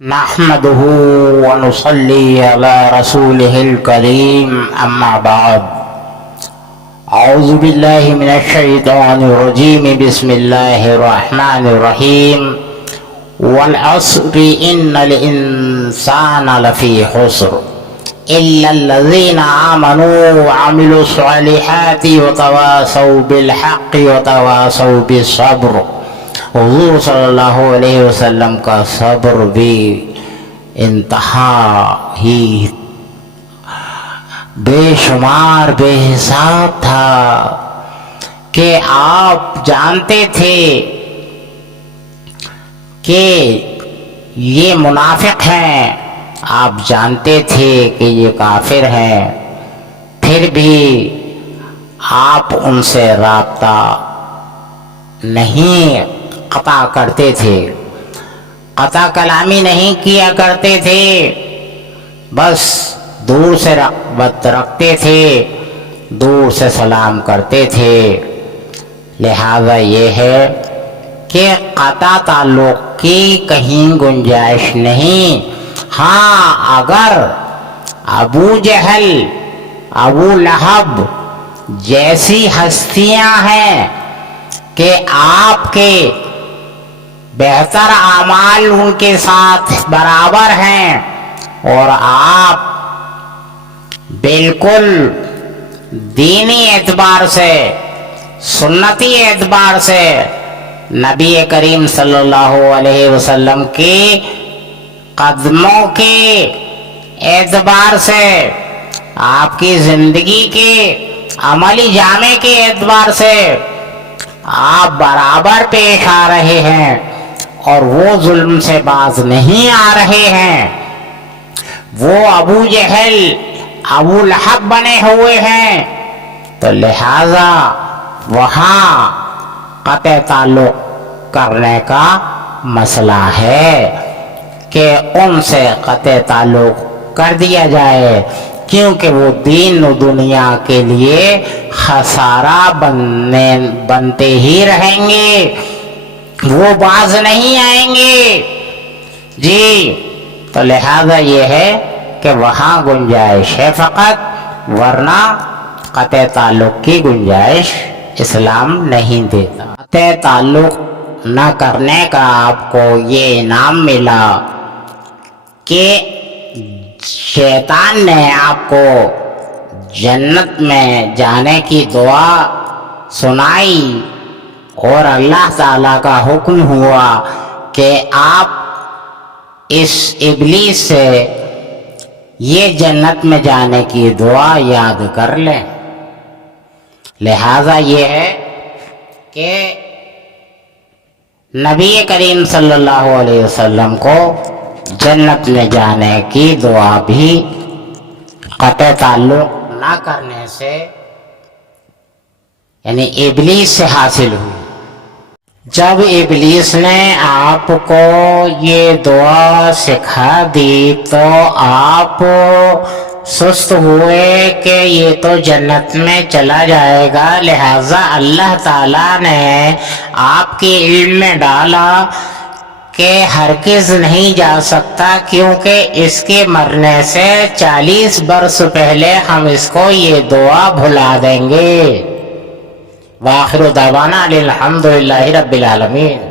نحمده ونصلي على رسوله الكريم أما بعد أعوذ بالله من الشيطان الرجيم بسم الله الرحمن الرحيم والعصر إن الإنسان لفي خسر إلا الذين آمنوا وعملوا الصالحات وتواصوا بالحق وتواصوا بالصبر۔ حضور صلی اللہ علیہ وسلم کا صبر بھی انتہا ہی بے شمار بے حساب تھا کہ آپ جانتے تھے کہ یہ منافق ہیں، آپ جانتے تھے کہ یہ کافر ہیں، پھر بھی آپ ان سے رابطہ نہیں قطع کرتے تھے، قطع کلامی نہیں کیا کرتے تھے، بس دور سے رغبت رکھتے تھے، دور سے سلام کرتے تھے۔ لہذا یہ ہے کہ قطع تعلق کی کہیں گنجائش نہیں۔ ہاں، اگر ابو جہل، ابو لہب جیسی ہستیاں ہیں کہ آپ کے بہتر اعمال ان کے ساتھ برابر ہیں اور آپ بالکل دینی اعتبار سے، سنتی اعتبار سے نبی کریم صلی اللہ علیہ وسلم کے قدموں کے اعتبار سے، آپ کی زندگی کے عملی جامے کے اعتبار سے آپ برابر پیش آ رہے ہیں اور وہ ظلم سے باز نہیں آ رہے ہیں، وہ ابو جہل، ابو لہب بنے ہوئے ہیں، تو لہذا وہاں قطع تعلق کرنے کا مسئلہ ہے کہ ان سے قطع تعلق کر دیا جائے، کیونکہ وہ دین و دنیا کے لیے خسارہ بنتے ہی رہیں گے، وہ باز نہیں آئیں گے جی۔ تو لہذا یہ ہے کہ وہاں گنجائش ہے فقط، ورنہ قطع تعلق کی گنجائش اسلام نہیں دیتا۔ قطع تعلق نہ کرنے کا آپ کو یہ انعام ملا کہ شیطان نے آپ کو جنت میں جانے کی دعا سنائی اور اللہ تعالیٰ کا حکم ہوا کہ آپ اس ابلیس سے یہ جنت میں جانے کی دعا یاد کر لیں۔ لہذا یہ ہے کہ نبی کریم صلی اللہ علیہ وسلم کو جنت میں جانے کی دعا بھی قطع تعلق نہ کرنے سے یعنی ابلیس سے حاصل ہوئی۔ جب ابلیس نے آپ کو یہ دعا سکھا دی تو آپ سست ہوئے کہ یہ تو جنت میں چلا جائے گا، لہذا اللہ تعالیٰ نے آپ کے علم میں ڈالا کہ ہرگز نہیں جا سکتا، کیونکہ اس کے مرنے سے 40 برس پہلے ہم اس کو یہ دعا بھلا دیں گے۔ وآخر دعوانا الحمدللہ رب العالمین۔